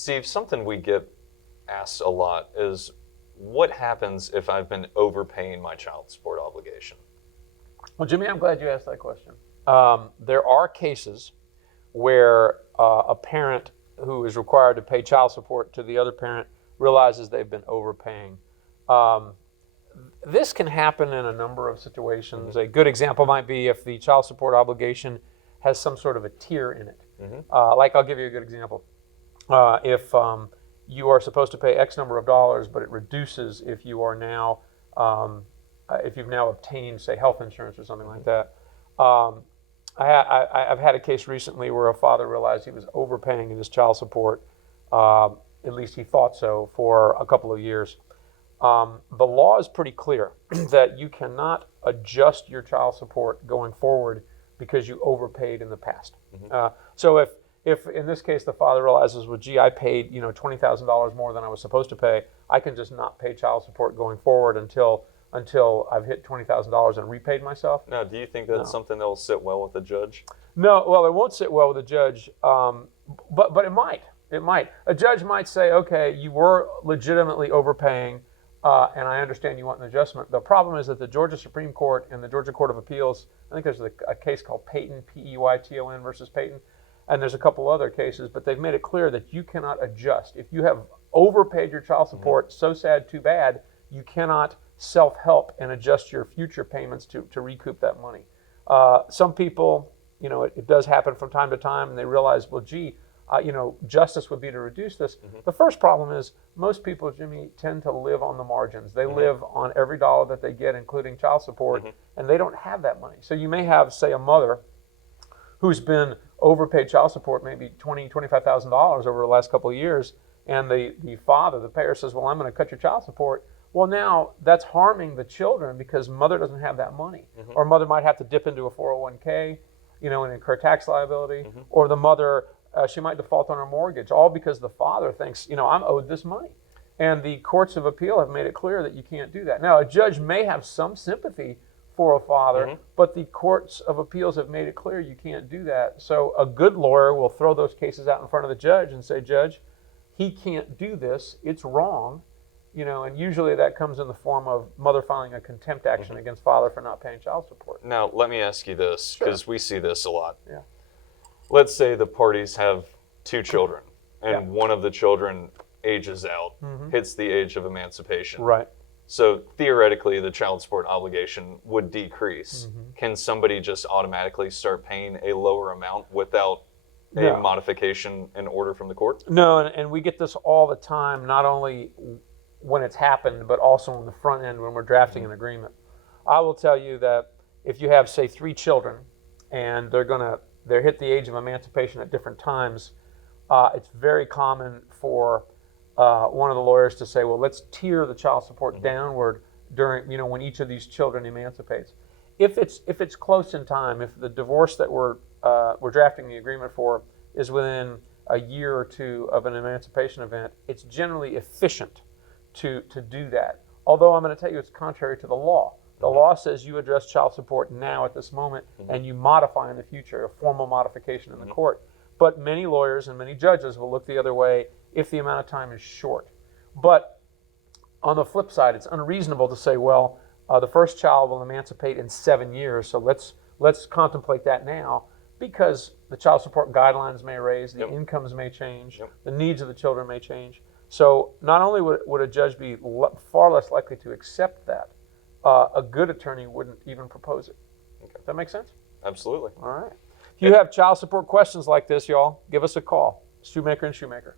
Steve, something we get asked a lot is, what happens if I've been overpaying my child support obligation? Well, Jimmy, I'm glad you asked that question. There are cases where a parent who is required to pay child support to the other parent realizes they've been overpaying. This can happen in a number of situations. A good example might be if the child support obligation has some sort of a tier in it. Like, I'll give you a good example. If you are supposed to pay X number of dollars, but it reduces if you are now, if you've now obtained, say, health insurance or something like that. I've had a case recently where a father realized he was overpaying in his child support, at least he thought so, for a couple of years. The law is pretty clear that you cannot adjust your child support going forward because you overpaid in the past. So if in this case the father realizes, well, gee, I paid $20,000 more than I was supposed to pay, I can just not pay child support going forward until I've hit $20,000 and repaid myself. Now, do you think that's something that will sit well with the judge? No, well, it won't sit well with the judge, but it might. It might. A judge might say, okay, you were legitimately overpaying, and I understand you want an adjustment. The problem is that the Georgia Supreme Court and the Georgia Court of Appeals, I think there's a case called Payton, P-E-Y-T-O-N versus Payton, and there's a couple other cases, but they've made it clear that you cannot adjust. If you have overpaid your child support, so sad, too bad, you cannot self-help and adjust your future payments to recoup that money. Some people, it does happen from time to time, and they realize, well, gee, justice would be to reduce this. The first problem is most people, Jimmy, tend to live on the margins. They live on every dollar that they get, including child support, and they don't have that money. So you may have, say, a mother who's been overpaid child support, maybe $20,000, $25,000 over the last couple of years, and the father, the payer, says, well, I'm going to cut your child support. Well, now that's harming the children because mother doesn't have that money. Or mother might have to dip into a 401k, and incur tax liability. Or the mother, she might default on her mortgage, all because the father thinks, I'm owed this money. And the courts of appeal have made it clear that you can't do that. Now, a judge may have some sympathy for a father, but the courts of appeals have made it clear you can't do that. So a good lawyer will throw those cases out in front of the judge and say, Judge, he can't do this. It's wrong. And usually that comes in the form of mother filing a contempt action against father for not paying child support. Now, let me ask you this, because we see this a lot. Yeah. Let's say the parties have two children, and one of the children ages out, hits the age of emancipation. Right. So theoretically, the child support obligation would decrease. Can somebody just automatically start paying a lower amount without a modification in order from the court? No, and we get this all the time, not only when it's happened, but also on the front end when we're drafting an agreement. I will tell you that if you have, say, 3 children and they're hit the age of emancipation at different times, it's very common for one of the lawyers to say, well, let's tier the child support downward during, when each of these children emancipates. If it's close in time, if the divorce that we're drafting the agreement for is within a year or two of an emancipation event, it's generally efficient to do that. Although I'm going to tell you it's contrary to the law. The law says you address child support now at this moment and you modify in the future, a formal modification in the court. But many lawyers and many judges will look the other way if the amount of time is short. But on the flip side, it's unreasonable to say, well, the first child will emancipate in 7 years, so let's contemplate that now, because the child support guidelines may raise, the incomes may change, the needs of the children may change. So not only would a judge be far less likely to accept that, a good attorney wouldn't even propose it. Does that make sense? Absolutely. All right. If you have child support questions like this, y'all, give us a call. Shewmaker and Shewmaker.